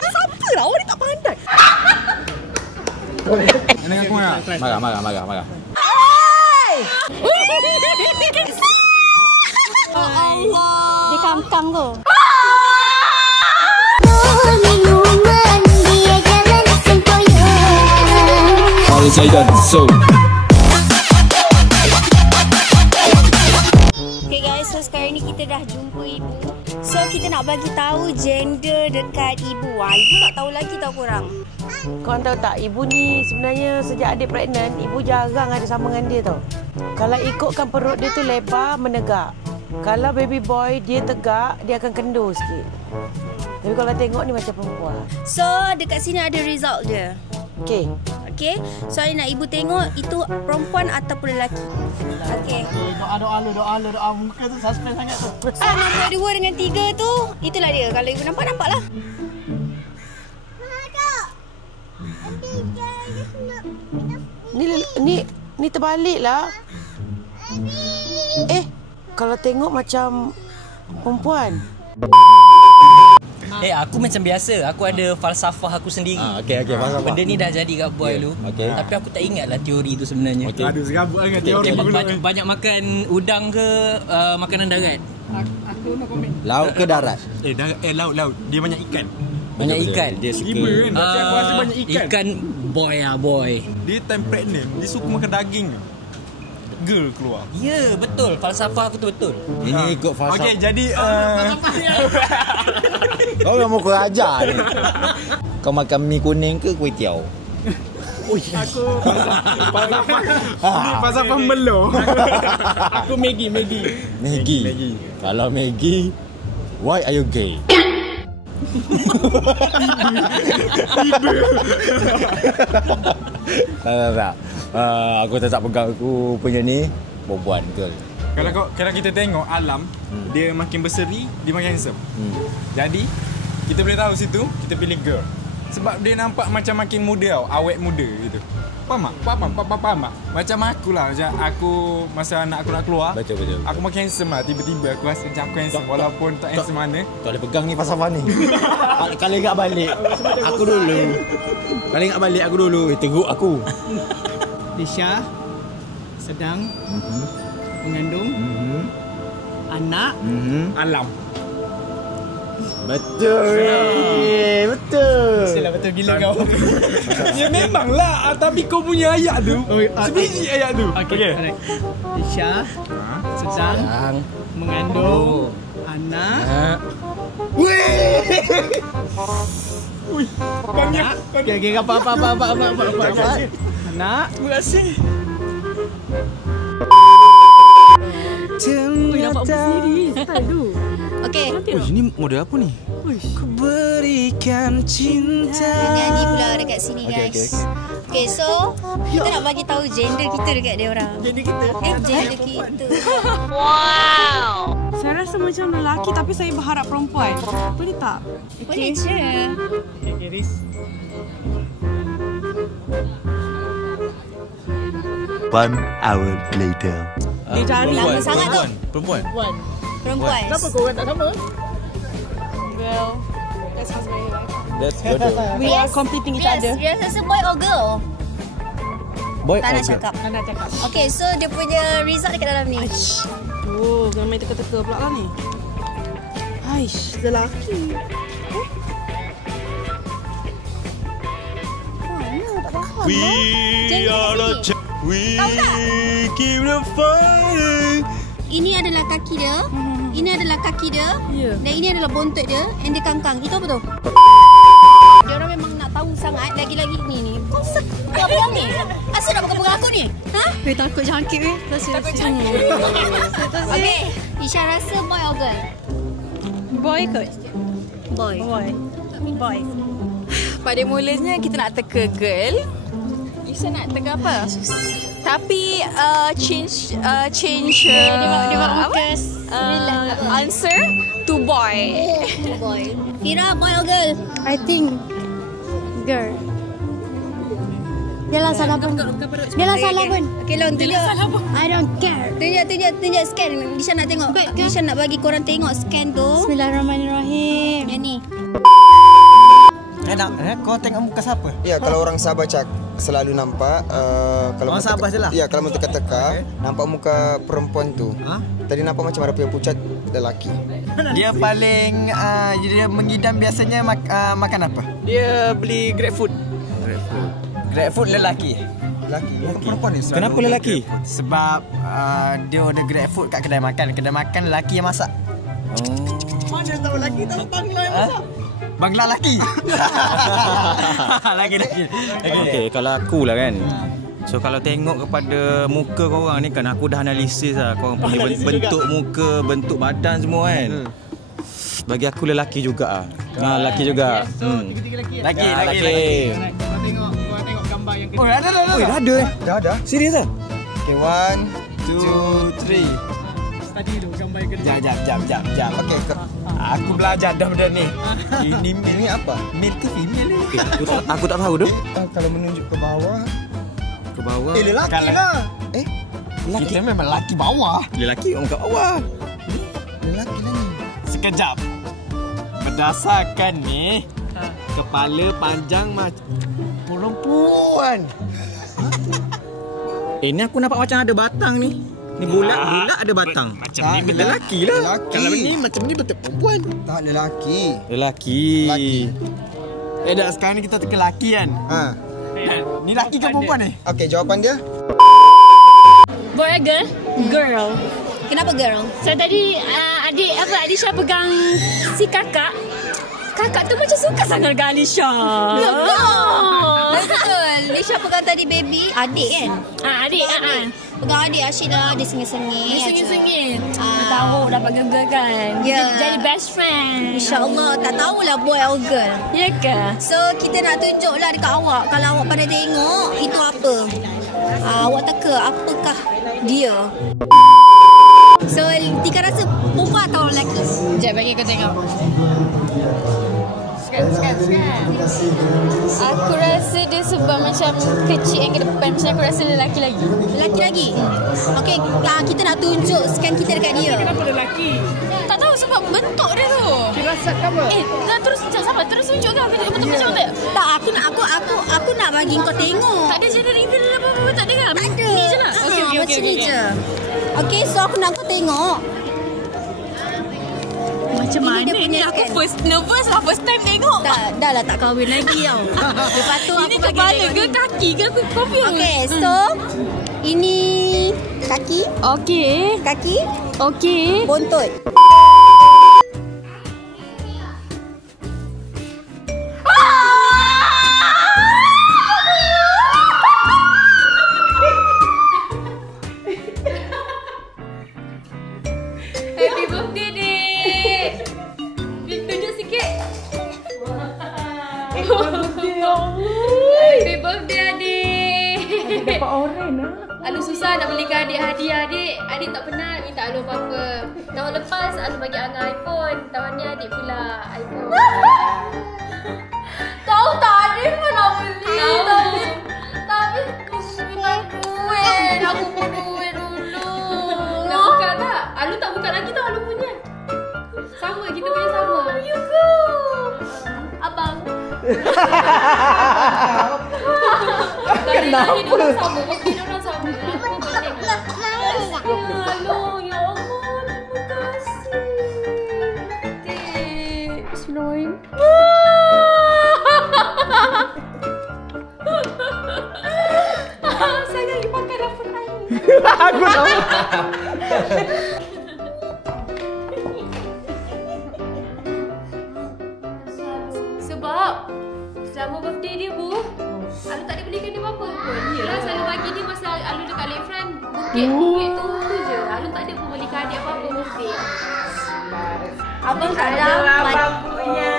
Siapa lah orang ni tak pandai. Ini aku marah. Oh Allah. Dia kangkang tu. Okay guys, so sekarang ni kita dah jumpa ibu. So kita nak bagi tahu gender dekat ibu. Ibu tak tahu lagi tau korang. Korang tahu tak, ibu ni sebenarnya sejak adik pregnant, ibu jarang ada sama dengan dia tau. Kalau ikutkan perut dia tu lebar, menegak. Kalau baby boy, dia tegak, dia akan kendur sikit. Tapi kalau tengok ni macam perempuan. So dekat sini ada result dia. Okey. Okay, so nak ibu tengok itu perempuan ataupun lelaki. Okay. Doa. Muka tu suspend sangat tu. So nombor 2 dengan 3 tu, itulah dia. Kalau ibu nampak, nampaklah. Ni terbalik lah. Kalau tengok macam perempuan. Aku macam biasa. Aku ada falsafah aku sendiri. Okey, falsafah. Benda ni dah jadi kat boy dulu. Tapi aku tak ingat lah teori tu sebenarnya. Aduh, serabut dengan teori Banyak makan udang ke makanan darat? Aku nak komen. Laut ke darat? Laut. Dia banyak ikan. Banyak ikan. Dia suka. Tiba kan? Aku rasa banyak ikan. Ikan boy lah boy. Dia time pregnant, dia suka makan daging. Girl keluar. Ya, betul. Falsafah aku tu betul. Ini ikut falsafah. Okey, jadi Kau memang kurang ajar ni. Kau makan mi kuning ke kuih tiaw? Aku falsafah Melo. Aku Maggi. Kalau Maggi, why are you gay? Tak. Aku tetap pegang aku punya ni perempuan girl. kalau kita tengok alam, dia makin berseri, dia makin handsome. Jadi kita boleh tahu situ kita pilih girl. Sebab dia nampak macam makin muda tau, awet muda gitu. Faham tak? Macam aku lah, macam aku masa anak aku nak keluar. Betul. Aku makin handsome lah, tiba-tiba aku rasa macam aku handsome walaupun tak handsome mana. Tak boleh pegang ni falsafah ni. Kalau ingat balik aku dulu. Teruk aku. Lisha sedang mengandung anak Alam. Betul. Betul gila kau. Ya memanglah, tapi kau punya ayat tu sebiji ayat tu. Okey. Lisha sedang mengandung anak. Banyak. Okey, apa. Anak. Terima kasih. Nampak sendiri. Aduh. Okay. Ini model apa ni? Ku berikan cinta. Nyanyi pula dekat sini guys. Okay, so kita nak bagi tahu gender kita dekat dia orang. Jadi kita. Gender kita. Saya rasa macam lelaki tapi saya berharap perempuan. Boleh tak? Boleh je. Okay, Riz. 1 hour later. Dia cari. Lama sangat tu. Perempuan. Perempuan. Kenapa kau orang tak sama? Well, that sounds very like. That's betul. We are completing each other. Dia rasa boy or girl? Boy Tak nak or girl? cakap. Tak nak cakap. Okay, so dia punya result dekat dalam ni. Oh, kena main teka-teka pula lah ni. Aish, lelaki. Tak faham. We are the Tahu tak? keep the fighting. Ini adalah kaki dia. Ini adalah kaki dia. Ya. Dan ini adalah bontot dia. And dia kangkang. Itu apa tu? Dia orang memang nak tahu sangat. Lagi-lagi ni. Kau pegang ni? Asal nak pegang aku ni? Ha? Takut jangkit weh. Takut jangkit. Okay. Isha rasa boy or girl? Boy kot? Boy. Boy. Pada mulanya kita nak teka girl. Isa nak teka apa? Tapi change answer to boy. Boy. Fira, boy or girl? I think girl. Dia lah salah pun. Dia lah salah pun. Okay, Long, tunjuk. I don't care. Tunjuk scan. Lisha nak tengok. Lisha nak bagi korang tengok scan tu. Bismillahirrahmanirrahim. Yang ni. Kau tengok muka siapa? Ya, kalau orang Sabah selalu nampak kalau orang Sabah je lah. Ya, kalau teka-teka nampak muka perempuan tu. Tadi nampak macam ada yang pucat lelaki. Dia paling dia mengidam biasanya makan apa? Dia beli GrabFood. GrabFood lelaki. Lelaki. Bukan perempuan ni. Kenapa lelaki? Sebab dia order GrabFood kat kedai makan. Kedai makan lelaki yang masak. Mana tahu lelaki tahu bangla yang masak. Bangla lelaki. Lelaki. Okay, kalau aku lah kan. So kalau tengok kepada muka korang ni kan, aku dah analisis lah korang punya bentuk muka, bentuk badan semua kan. Bagi aku lelaki juga ah. Lelaki juga. So, tiga-tiga lelaki. Lelaki. Korang tengok gambar yang kedua. Oh, ada. Dah. Serius ah? Okay, 1, 2, 3. Tadi tu gambar yang kedua. Jap. Okey, aku belajar dah benda ni. Ini apa? Male ke female ni? Okay, aku tak tahu tu. Kalau menunjuk ke bawah. Ke bawah. Lelaki lah. Lelaki. Kita memang lelaki bawah. Lelaki orang kat bawah. Lelaki lah ni. Sekejap. Berdasarkan ni, kepala panjang macam perempuan. Ni aku nampak macam ada batang ni. Ni bulat ada batang. Macam ni betul lelaki lah. Lelaki. Kalau ni macam ni betul perempuan. Tak, lelaki. Lelaki. Dah sekarang ni kita teka lelaki kan. Ni lelaki ke perempuan ni? Okey, jawapan dia. Boy or girl? Girl. Kenapa girl? So tadi adik Alisha pegang si kakak. Kakak tu macam suka sangat dengan Alisha. Ya, betul. Alisha pegang tadi baby, adik kan? Adik. Pegang adik Ashila, dia sengit-sengit. Dia sengit-sengit. Tahu dapat girl kan. Ya. Jadi best friend. InsyaAllah, tak tahulah boy or girl. Ya ke? So, kita nak tunjuklah dekat awak. Kalau awak pada tengok, itu apa? Awak teka, apakah dia? So, Tika rasa perempuan atau lelaki? Sekejap bagi aku tengok. Sekat. Aku rasa dia sebab macam kecil yang ke depan. Macam aku rasa lelaki lagi. Lelaki lagi? Okey, kita nak tunjuk scan kita dekat dia. Kenapa lelaki? Tak tahu sebab bentuk dia tu. Firasat ke apa? Terus sabar. Terus tunjukkan aku tengok bentuk macam mana. Tak, aku nak bagi kau tengok. Tak ada gender reveal apa-apa tak ada kan? Tak ada. Ni je lah. Okey. Macam ni je. Okey, so aku nak kau tengok. Macam mana ni? Aku nervous lah first time tengok. Dah lah tak kahwin lagi tau. Lepas tu ini kepala ke kaki ke aku confused. Okey, so ini kaki. Okey. Kaki. Okey. Buntut. Happy birthday, Dek. Tunjuk sikit. Happy birthday, Adik. Dapat oren lah. Alu susah nak belikan adik hadiah, Adik. Adik tak pernah minta Alu apa-apa. Tahun lepas Alu bagi Angah iPhone. Tahun ni Adik pula iPhone. Tahu tak Adik pun nak beli. Tapi aku minta duit. Aku pun duit dulu. Nak buka tak? Alu tak buka lagi tau Alu punya. Sama, kita punya sama. You go. Abang. Kenapa? Dia orang sama. Birthday dia orang sama. Aku boleh. Alu, ya Allah. Terima kasih. Bismillahirrahmanirrahim. Saya lagi pakai rafun air. Aku tahu. Sebab selama birthday dia Bu, Alu tak ada belikan dia apa-apa pun. Dia selalu bagi dia masa Alu dekat Lakefront. Bukit tu je. Alu tak ada pun belikan adik apa-apa birthday. Abang tak ada abang punya.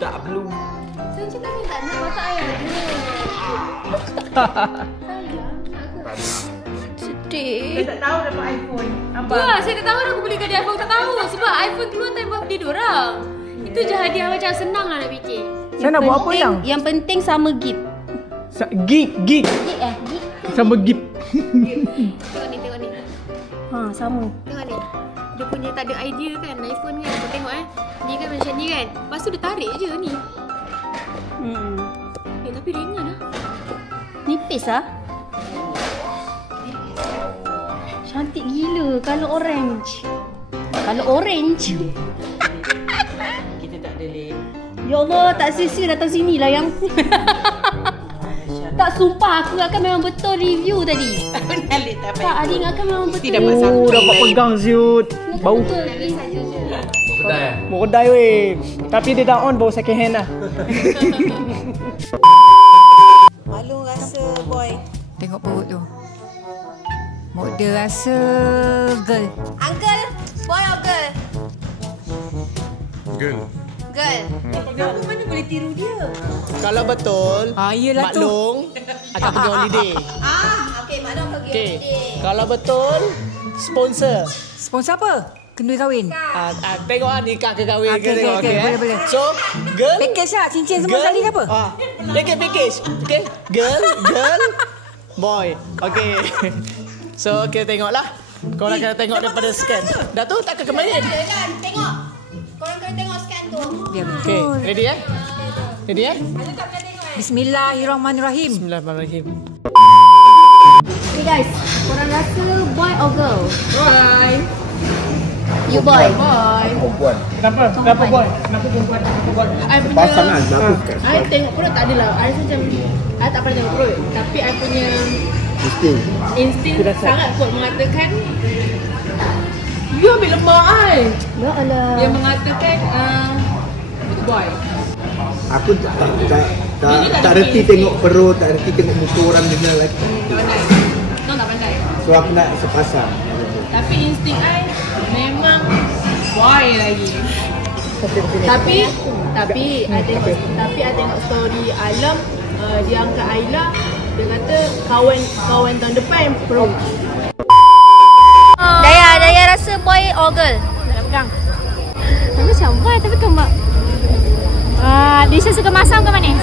Tak belum. Saya cakap ni tak nak mata air dia. Sedih. Tak tahu dapat iPhone. Wah, saya tak tahu aku belikan dia iPhone. Tak tahu sebab iPhone keluar time birthday diorang. Itu je hadiah macam senang lah nak fikir. Saya nak buat apa yang? Yang penting sama gift. Gig. Gift Sama gift. Tengok ni. Ha, sama. Tengok ni. dia punya tak ada idea kan, iPhone kan. Kau tengok ni kan macam ni kan. Lepas tu dia tarik je ni. Tapi ringan lah. Nipis lah. Cantik gila kalau orange. Kalau orange. Kita tak ada leh. Ya Allah, tak sia-sia datang sini lah yang. Tak, sumpah aku akan memang betul review tadi. Tak, Adi akan memang betul. Dapat satu. Dapat pegang siut. Bau. Mau kedai weh. Tapi dia dah on bau second hand lah. Malu rasa boy. Tengok perut tu. Model rasa girl. Uncle, boy or girl? Girl. Girl. Kamu mana boleh tiru dia? Kalau betul, Yelah tu. Maklong akan pergi holiday. Okey, Maklong pergi holiday. Kalau betul, sponsor. Sponsor apa? Kenduri kahwin. Tengok nikah ke kahwin ke Okey, tengok. okey, Okay, boleh. So, girl. Package lah. Cincin semua sekali ke apa? Package. Okay. Girl, boy. Okay. So, kita tengoklah. Korang kena tengok daripada scan. Dah tu tak kemarin. Jangan, tengok. Korang kena tengok scan tu. Biar betul. Okay, ready Ready Bismillahirrahmanirrahim. Bismillahirrahmanirrahim. Okay guys, korang rasa boy or girl? Boy. You boy. Perempuan. Kenapa boy? Kenapa perempuan? I punya I tengok perut tak adalah. I rasa macam I tak pernah tengok perut. Tapi I punya insting sangat kuat mengatakan you ambil lemah I. Ya Allah. Dia mengatakan boy. Aku tak reti tengok perut, tak reti tengok muka orang dengan lelaki. Tak pandai. Kau tak pandai. So aku nak sepasang. Tapi insting I memang boy lagi. Tapi I tengok story Alam, dia angkat Aila, dia kata kawan tahun depan pro. Daya rasa boy or girl? Tak pegang. Tapi macam boy tapi kembang. Disha suka masam ke manis?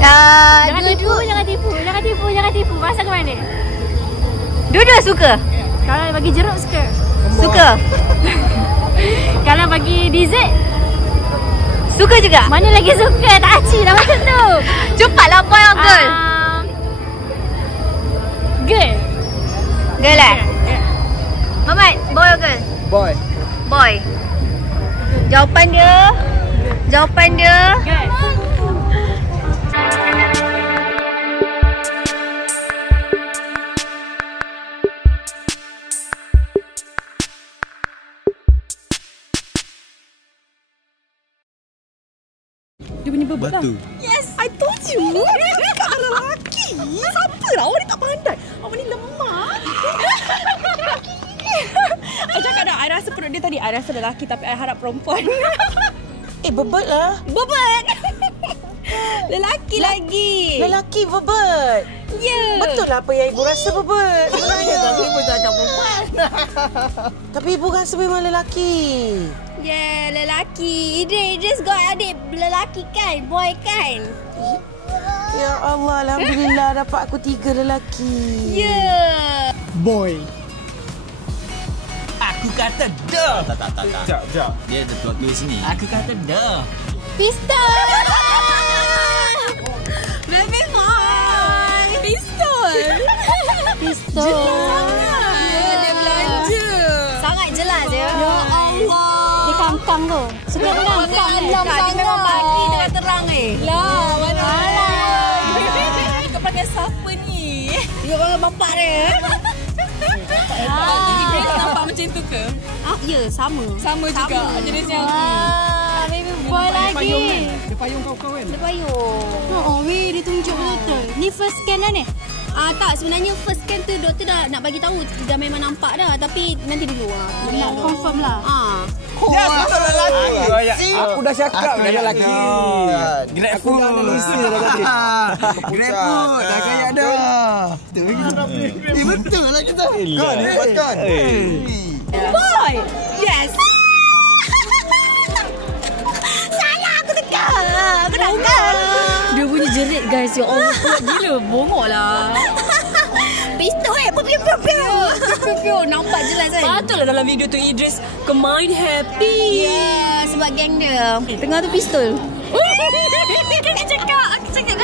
Jangan tipu. Masak ke manis? Dua-dua suka? Kalau bagi jeruk suka. Suka? Kalau bagi dessert Suka juga? mana lagi suka? Tak aci dah macam tu. Cepatlah boy or girl? Girl. Girl lah? Muhammad, boy or girl? Boy. Boy. Jawapan dia? Girl. Dia punya bebek Batu. Yes, I told you. Dia dekat arah lelaki. Siapa lah awak ni tak pandai. Awak ni lemah. I cakap dah, I rasa perut dia tadi. I rasa lelaki tapi I harap perempuan. Bebet lah. Bebek. Lelaki lagi. Lelaki bebet. Ya. Betul lah apa yang ibu rasa bebet. Tapi ibu cakap perempuan. Tapi ibu rasa memang lelaki. Yeah, lelaki. Idris got adik lelaki kan? Boy kan? Ya Allah, alhamdulillah dapat aku 3 lelaki. Yeah. Boy. Aku kata dah. Tak. Sekejap. Dia ada plot twist ni. Aku kata dah. Pistol. Baby boy. Pistol. Jelas sangat. Dia belanja. Sangat jelas ya. Ya Allah. Dia kangkang tu. Suka dia kangkang. Dia memang bagi dengan terang Lah, mana kau panggil siapa ni? Dia panggil bapak dia. Idris nampak macam tu ke? Ya, sama. Sama juga. Jenisnya aku. Baby boy lagi. Dia payung kau kan? Dia payung. Weh, dia tunjuk betul-betul. Ni first scan dah ni? Tak, sebenarnya first scan tu doktor dah nak bagi tahu dah memang nampak dah, tapi nanti dulu Nak confirm lah. Ya, betul lelaki. Aku dah cakap dia lelaki. Grab Aku dah analisa dah tadi. Grab food, dah kaya dah. Betul lah kita. Kan? Boy! Yes! Salah, aku tekan. Dia punya jerit guys, ya Allah, kuat gila, bongok lah. pistol piu. Nampak jelas kan? Patutlah dalam video tu Idris kemain happy. Ya, sebab geng dia. Tengah tu pistol.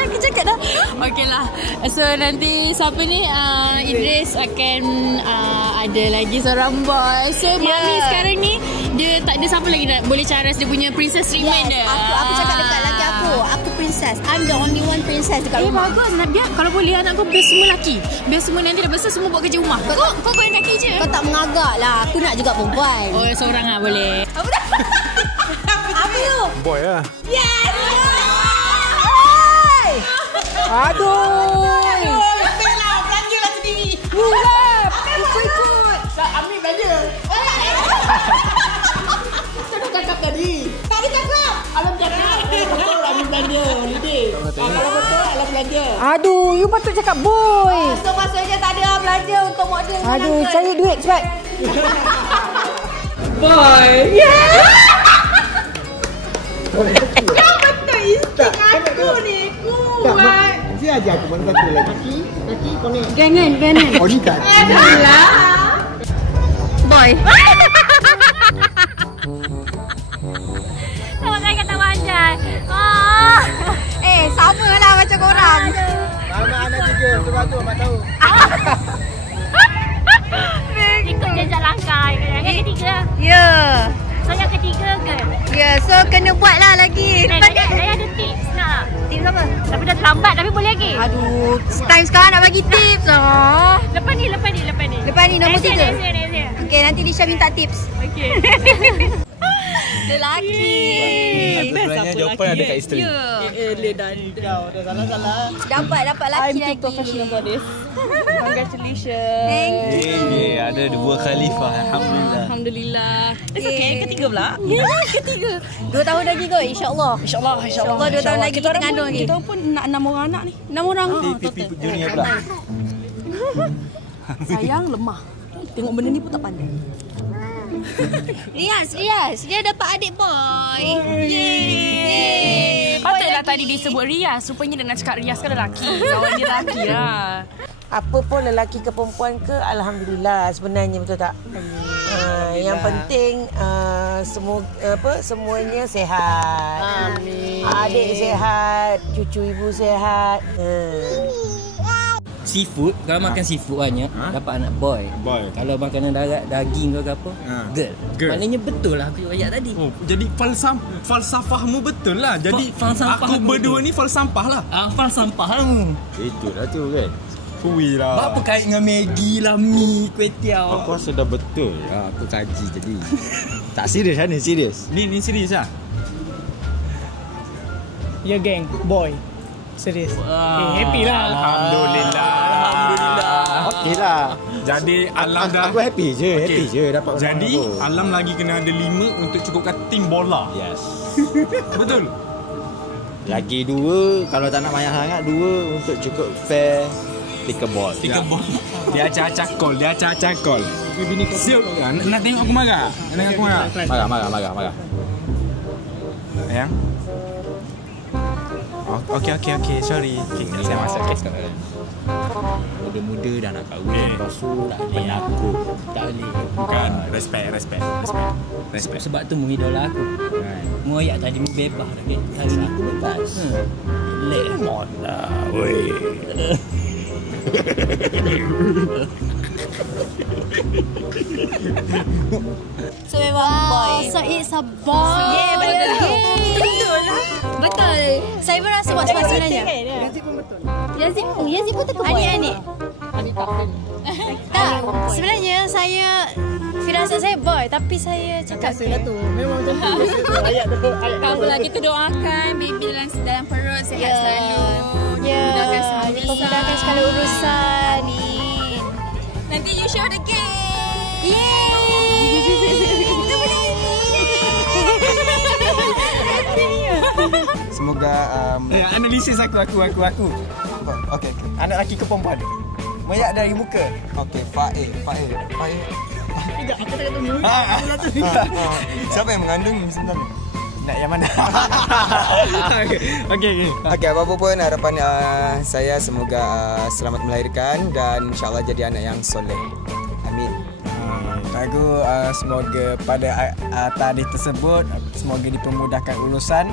Aku cakap dah. Okeylah. So nanti siapa ni Idris akan ada lagi seorang boy. So Mami sekarang ni dia tak ada siapa lagi nak boleh caras dia punya princess treatment dia. Aku cakap dekat laki aku. Aku princess. I'm the only one princess dekat rumah. Bagus. Biar kalau boleh anak kau biar semua lelaki. Biar semua nanti dah besar semua buat kerja rumah. Kau yang lelaki je. Kau tak mengagak lah. Aku nak juga perempuan. Oh, seorang lah boleh. Apa dah? Apa tu? Boy lah. Yes! Aduh. Belah, belanjalah sendiri. Buat. Aku ikut. Ambil belanja. Saya dah cakap tadi. Tadi cakap. Alam cakap. Ambil belanja. Holiday. Kalau betul, Alam belanja. Aduh, you patut cakap boy. So maksudnya tak ada belanja untuk model. Aduh, cari duit cepat. Boy. Yeah. Yang betul insting aku ni. Kuat. Nanti aja aku mana satu lagi. Nanti kau ni. Gangan. Oh ni tak. Alah. Boy. Sama saya kata panjang. Sama lah macam korang. Sama anak juga. Sebab tu Mak tahu. Ikut jejak langkah. Yang ketiga. Ya. So yang ketiga ke? Ya, so kena buat lah lagi. Saya ada tips nak. Tips apa? Tapi dah terlambat tapi boleh lagi. Aduh, time sekarang nak bagi tips. Lepas ni. Lepas ni nombor 3. Okey, nanti Disha minta tips. Okey. Lelaki. Sebenarnya jawapan ada kat isteri. Kau dah salah. Dapat lelaki lagi. Professional for this. Congratulations. Thank you. Ada 2 khalifah. Alhamdulillah. Alhamdulillah. Okay. Yang ketiga pula. Ketiga. 2 tahun lagi kot, insyaAllah. InsyaAllah. 2 tahun lagi kita kandung lagi. Kita pun nak 6 orang anak ni. 6 orang. Junior pula. Sayang lemah. Tengok benda ni pun tak pandai. Rias. Dia dapat adik boy. Yeay. Patutlah tadi disebut Rias. Rupanya dia nak cakap Rias kan lelaki. Kawan dia lelaki lah. Apa pun lelaki ke perempuan ke, alhamdulillah sebenarnya, betul tak? Yang penting semuanya sihat. Amin. Adik sihat, cucu ibu sihat. Seafood, kalau makan seafood banyak dapat anak boy. Kalau makanan darat, daging ke apa, girl. Maknanya betul lah aku ayat tadi. Oh, jadi falsafahmu betul lah. Jadi falsafah aku berdua ni falsampah lah. Falsafah lah. Itulah tu kan. Fui lah. Apa kait dengan Maggi lah, mi, kuih tiaw. Aku rasa dah betul. Aku kaji jadi. Tak serius lah ni, serius. Ni serius lah. Ya geng, boy. Serius. Happy lah. Alhamdulillah. Okey lah. Jadi Alam dah. Aku happy je dapat. Jadi Alam lagi kena ada 5 untuk cukupkan tim bola. Yes. Betul. Lagi 2, kalau tak nak banyak sangat 2 untuk cukup fair. Tiga ball. Dia acak-acak call. Bini kau. Siap. Nak tengok aku marah. Marah. Ayang. Okey. Sorry. Ni saya masak kes kat dalam. Muda-muda dah nak kahwin. Lepas tu penakut. Tak boleh. Bukan. Respect. Sebab tu mu idola aku. Mu ayat tadi mu bebas dah. Hari ni aku bebas. Lemon lah. Weh. So memang boy. So it's a boy. Yeah, betul lah. Betul. Saya pun rasa buat sebab sebenarnya. Yazid pun betul. Yazid pun betul. Anik-anik. Anik tak fail. Tak. Sebenarnya saya firasat saya boy, tapi saya cakap Biasalah tu. Memang macam tu. Ayat tu. Tak apalah, kita doakan baby dalam perut sihat selalu. Mudahkan semua urusan. segala urusan. Nanti you show the game. Semoga analisis aku. Okey. Anak lelaki ke perempuan? Banyak dari muka. Okey, Fail. Sekejap, aku tak tunggu. Siapa yang mengandung sebenarnya? Nak yang mana? Okey. Okey, apa pun harapan saya semoga selamat melahirkan dan insyaAllah jadi anak yang soleh. Amin. Aku semoga pada tarikh tersebut semoga dipermudahkan urusan.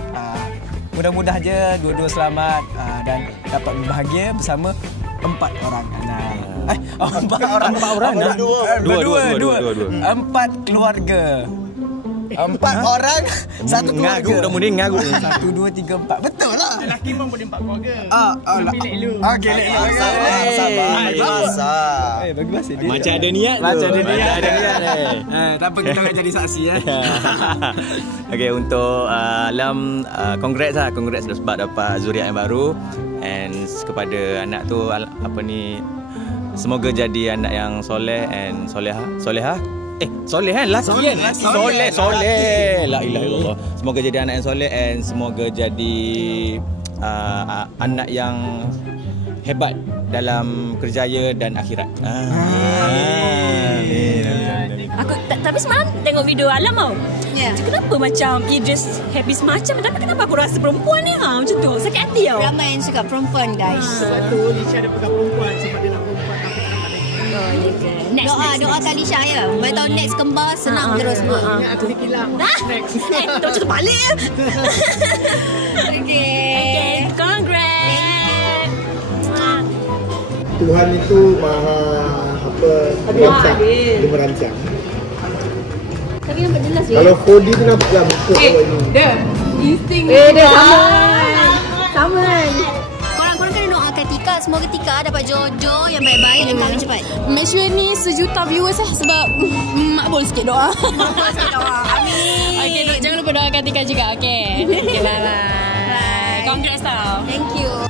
Mudah-mudah je dua-dua selamat dan dapat berbahagia bersama 4 orang anak. 4 orang anak. Dua. 4 keluarga. 4 orang, 1 keluarga. Ngagu, dah mudi ngagu. 1, 2, 3, 4. Betul lah. Lelaki pun boleh 4 keluarga. Pilih dulu. Okey, sabar. Bagi masa dia. Macam ada niat tu. Macam ada niat. Tak apa, kita nak jadi saksi ya. Okey, untuk Alam, congrats sebab dapat zuriat yang baru. And kepada anak tu semoga jadi anak yang soleh and solehah. Soleh kan? Laki kan? Soleh. La ilaha illallah. Semoga jadi anak yang soleh and semoga jadi anak yang hebat dalam kerjaya dan akhirat. Amin. Aku tapi semalam tengok video Alam tau. Kenapa macam Idris happy semacam, tapi kenapa aku rasa perempuan ni macam tu? Sakit hati tau. Ramai yang suka perempuan, guys. Sebab tu Lisha ada pegang perempuan sebab dia nak perempuan. Doa Talisha ya. Boleh tahu next kembar senang terus buat. Aku dikilang. Next. Tu macam balik. Okay. Congrats. Tuhan itu maha merancang. Dia merancang. Tapi nampak jelas ni. Kalau 4D tu nampaklah betul ini. Dah. Insting. Dah sama kan. Korang kena doakan Tika. Semoga Tika dapat jodoh yang baik-baik dan kahwin cepat. Make sure ni 1 juta viewers sebab makbul sikit doa. Amin. Okay, jangan lupa doakan Tika juga. Okay, bye-bye. Congrats tau. Thank you.